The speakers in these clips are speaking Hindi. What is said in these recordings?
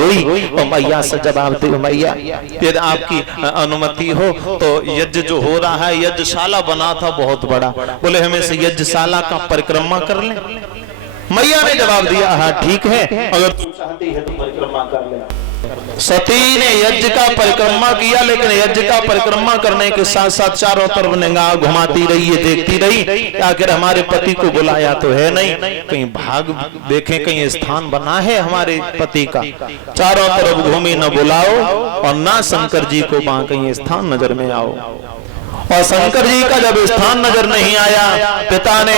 रोई और मैया से जवाब दे, मैया यदि आपकी अनुमति हो तो यज्ञ जो हो रहा है यज्ञशाला बना था बहुत बड़ा, बोले हमें से यज्ञशाला का परिक्रमा कर ले। मैया ने जवाब दिया हाँ ठीक है, अगर तुम चाहती है तो परिक्रमा कर ले। सती ने यज्ञ का परिक्रमा किया, लेकिन यज्ञ का परिक्रमा करने के साथ साथ चारों तरफ निगाह घुमाती रही है, देखती रही आखिर हमारे पति को बुलाया तो है नहीं, कहीं भाग देखें कहीं स्थान बना है हमारे पति का। चारों तरफ घूमी, न बुलाओ और ना शंकर जी को वहां कहीं स्थान नजर में आओ। और शंकर जी का जब स्थान नजर नहीं आया, पिता ने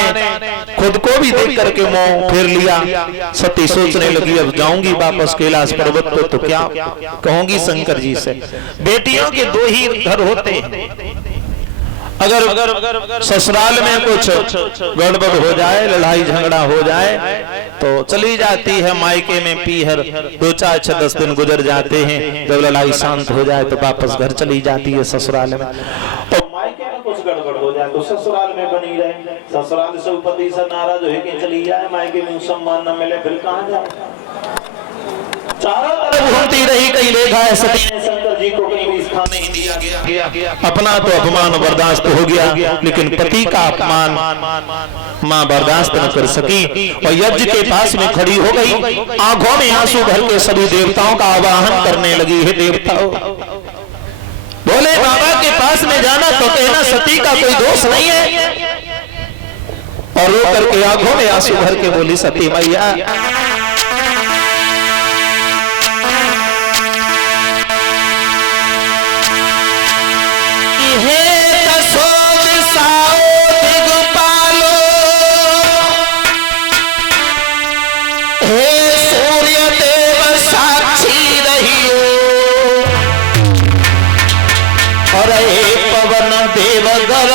खुद को भी देख करके मुंह फेर लिया। सती सोचने लगी अब जाऊंगी वापस कैलाश पर्वत पे तो क्या कहूंगी शंकर जी से। बेटियों के दो ही घर होते हैं, अगर ससुराल में कुछ गड़बड़ हो जाए, लड़ाई झगड़ा हो जाए तो चली जाती है मायके में पीहर, 2 4 6 10 दिन गुजर जाते हैं। जब लड़ाई शांत हो जाए तो वापस घर चली जाती है ससुराल में। और मायके में कुछ गड़बड़ हो जाए तो ससुराल में बनी रहे। ससुराल से पति से नाराज हो के चली जाए, मायके में सम्मान न मिले फिर कहाँ जाए। चारों तरफ घूमती रही, कहीं देखा है सती ने शंकर जी को कहीं भी स्थान नहीं दिया गया। अपना तो अपमान बर्दाश्त हो गया, लेकिन पति का अपमान मां बर्दाश्त न कर सकी और यज्ञ के पास में खड़ी हो गई, आंखों में आंसू भर के सभी देवताओं का आवाहन करने लगी। है देवताओं, बोले बाबा के पास में जाना तो कहना सती का कोई दोष नहीं है। और रो करके आंखों में आंसू भर के बोली सती मैया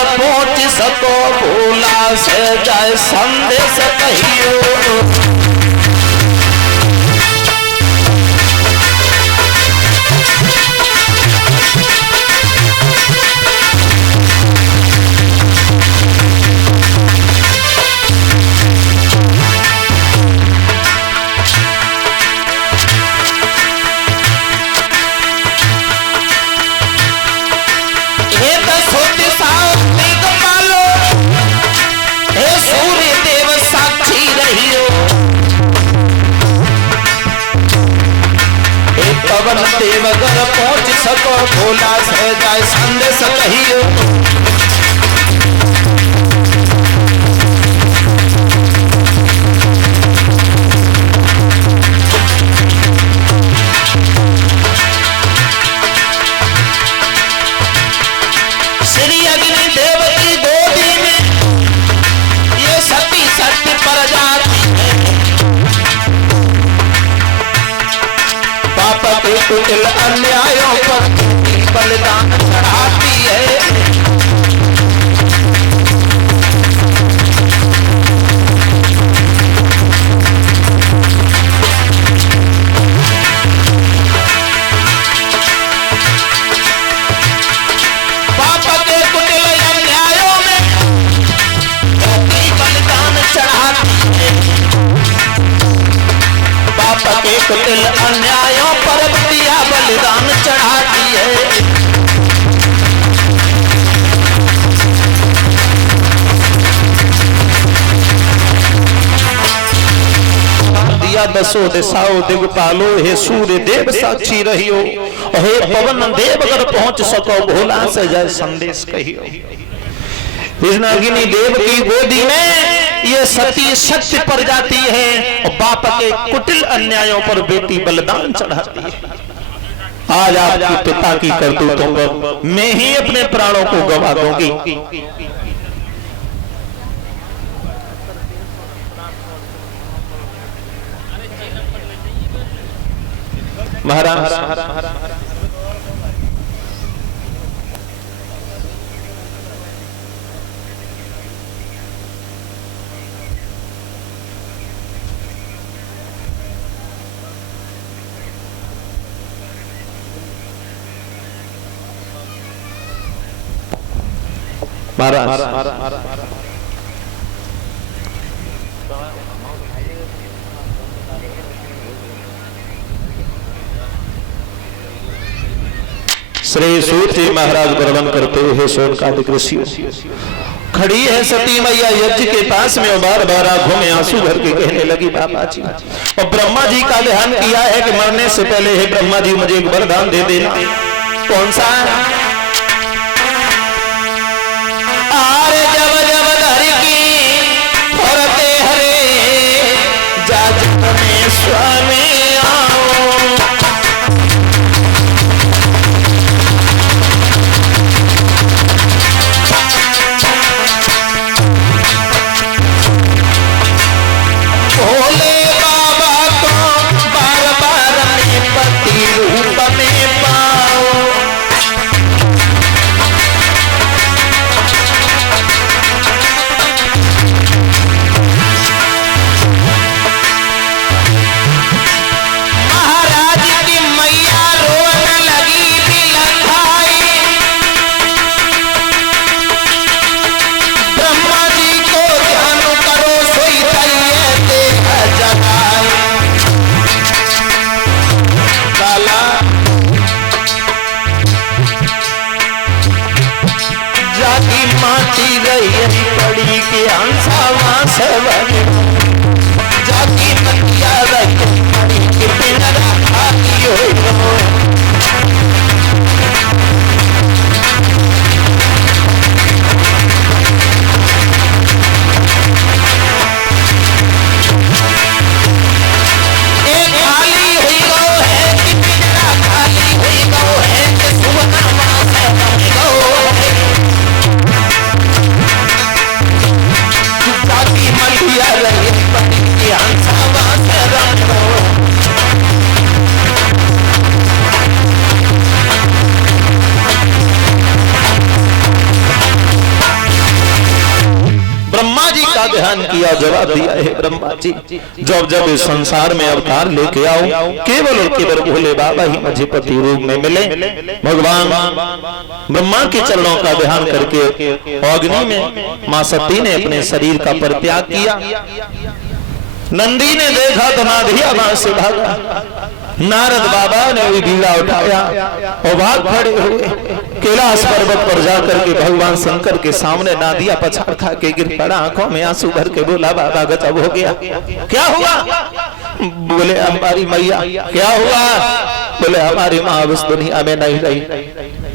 पहुंच सको भूला से जाए संदेश कहियो। पवन देवगर पहुंच सको भोला से जाए संदेश कहियो। श्री अग्नि देव की गोदी में ये सती सत्य पर जाती है, पाप के कुटिल अन्यायों पर बलिदान चढ़ाती है। पाप के कुटिल अन्यायों में बलिदान चढ़ाती है, पाप के कुटिल अन्यायों पर बलिदान चढ़ाती है। दिया दसो दिशाओ दिगपालो, हे सूर्य देव साक्षी रहियो, हे पवन देव अगर पहुंच सको भोला से जय संदेश कहियो। अग्नि देव की गोदी में ये सती सत्य पर जाती है और बाप के कुटिल अन्यायों पर बेटी बलिदान चढ़ाती है। आज आपके पिता की करतूतों पर मैं ही अपने प्राणों को गवा दूंगी। महाराज श्री सूत जी महाराज वर्णन करते हुए सोनकादिक ऋषि खड़ी है सती मैया यज्ञ के पास में और बार बार आंखों में आंसू भर के कहने लगी बाबा जी, और ब्रह्मा जी का ध्यान किया है कि मरने से पहले हे ब्रह्मा जी मुझे एक वरदान दे देना। कौन सा? आरे जब जब धर की फरते हरे जाजत में स्वामी जाती मतिया ध्यान किया, जवाब दिया है ब्रह्मा जी जब जब इस संसार में अवतार लेके आओ केवल और केवल भोले बाबा ही मुझे पति रूप में मिले। भगवान ब्रह्मा के चरणों का ध्यान करके अग्नि में मां सती ने अपने शरीर का परित्याग किया। नंदी ने देखा तो नाधिया मां से भागा। नारद बाबा ने भी बीड़ा उठाया और भाग खड़े हुए कैलाश पर्वत पर जाकर के भगवान शंकर के सामने नादिया पछाड़ खा के गिर पड़ा, आंखों में आंसू भर के बोला बाबा गजब हो गया। क्या हुआ? बोले हमारी मैया। क्या हुआ? बोले हमारी माँ उस दुनिया में नहीं रही।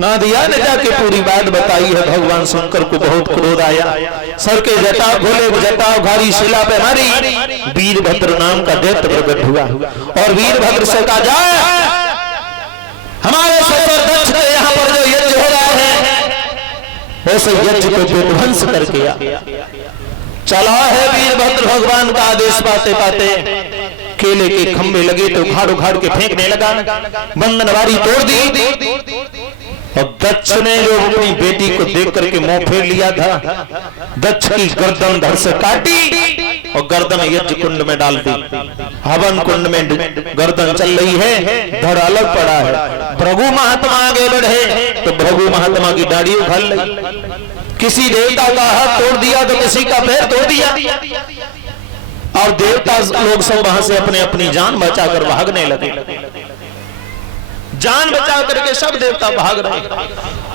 नादिया ने जाके पूरी बात बताई है। भगवान शंकर को बहुत क्रोध आया, सर के जटाव खोले, जटाव घारी शिला पे मारी। वीरभद्र नाम का दैत्य प्रकट हुआ और वीरभद्र से कहा जाए हमारे ससुर दक्ष के यहाँ पर जो यज्ञ हो रहा है ऐसे यज्ञ को विध्वंस करके चला है। वीरभद्र भगवान का आदेश पाते पाते केले के खंभे लगे तो उखाड़ उखाड़ के फेंकने लगा, बंधनवारी तोड़ दी। और दक्ष ने जो अपनी बेटी को देख करके मुंह फेर लिया था, दक्ष की गर्दन धड़ से काटी और गर्दन यज्ञ कुंड में डाल दी। हवन कुंड में गर्दन चल रही है, धड़ अलग पड़ा है। भृगु महात्मा आगे बढ़े तो भृगु महात्मा की दाढ़ी उखाड़ ली। किसी देवता का हाथ तोड़ दिया तो किसी का पैर तोड़ दिया और देवता लोग सब वहां से अपने अपनी जान बचाकर भागने लगे। जान बचा करके सब देवता भाग रहे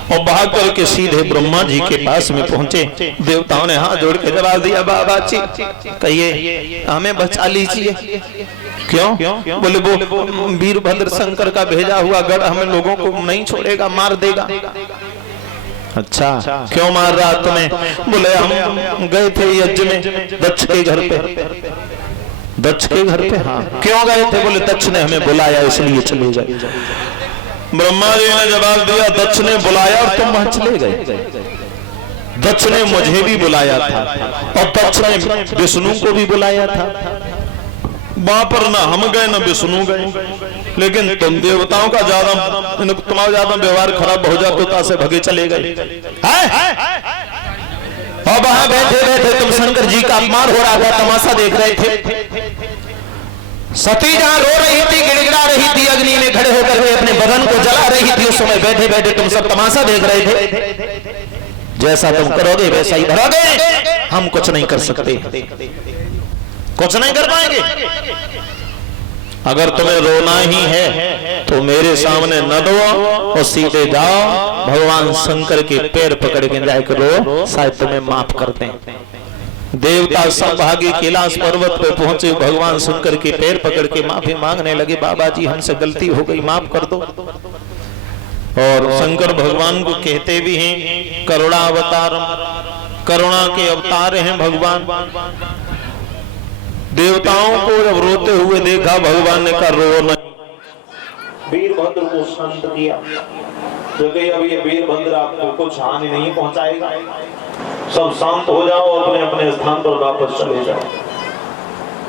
और भाग करके सीधे ब्रह्मा जी के पास में पहुंचे। देवताओं ने हाथ जोड़ के जवाब दिया बाबा जी कहिए हमें बचा लीजिए। क्यों? बोले वो वीरभद्र शंकर का भेजा हुआ गढ़ हमें लोगों को नहीं छोड़ेगा, मार देगा। अच्छा क्यों मार रहा तुम्हें? बोले हम गए थे यज्ञ में दक्ष के घर पे। दक्ष के घर पे? हाँ। क्यों गए थे? बोले दक्ष ने हमें बुलाया इसलिए चले गए। ब्रह्मा जी ने जवाब दिया दक्ष ने बुलाया और तुम वहां चले गए। दक्ष ने मुझे भी बुलाया था और दक्ष ने विष्णु को भी बुलाया था। वहां पर ना हम गए ना विष्णु गए, लेकिन तुम देवताओं का तुम्हारा ज्यादा व्यवहार खराब हो जाता से भगे चले गए। और वहां बैठे बैठे तुम शंकर जी का अपमान हो रहा था, तमाशा देख रहे थे। सती जहां रो रही थी, गिड़गिड़ा रही थी, अग्नि में खड़े होकर के अपने बदन को जला रही थी, उस समय बैठे बैठे तुम सब तमाशा देख रहे थे। जैसा तुम करोगे वैसा ही भरोगे, हम कुछ नहीं कर सकते, कुछ नहीं कर पाएंगे। अगर तुम्हें रोना ही है तो मेरे सामने न दो और सीधे जाओ भगवान शंकर के पैर पकड़ के जाकर रो, शायद तुम्हें माफ कर दें। देवता सब भागे कैलाश पर्वत पे पहुंचे, भगवान शंकर के पैर पकड़ के माफी मांगने लगे, बाबा जी हमसे गलती हो गई, माफ कर दो। और शंकर भगवान को कहते भी हैं करुणा अवतार, करुणा के अवतार हैं भगवान। देवताओं को जब रोते हुए देखा भगवान ने कहा रो नहीं। वीरभद्र को शांत किया, जो कि अब ये वीरभद्र आपको कुछ हानि नहीं पहुंचाएगा, सब शांत हो जाओ, अपने अपने स्थान पर वापस चले जाओ।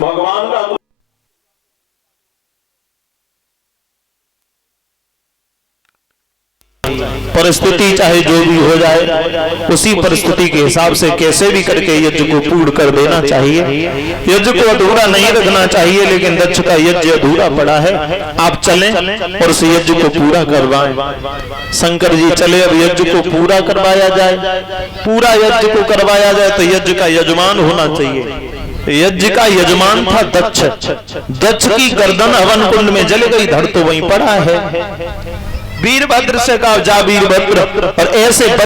भगवान का परिस्थिति चाहे जो भी हो जाए, उसी परिस्थिति के हिसाब से कैसे भी करके यज्ञ को पूर्ण कर देना चाहिए। यज्ञ को अधूरा नहीं रखना चाहिए, लेकिन दक्ष का यज्ञ अधूरा पड़ा है, आप चलें और उस यज्ञ को पूरा करवाएं। शंकर जी चले, अब यज्ञ को पूरा करवाया जाए। पूरा यज्ञ को करवाया जाए तो यज्ञ का यजमान होना चाहिए। यज्ञ का यजमान था दक्ष। दक्ष की गर्दन हवन कुंड में जल गई, धड़ तो वहीं पड़ा है। वीरभद्र से कहा जा वीरभद्र, और ऐसे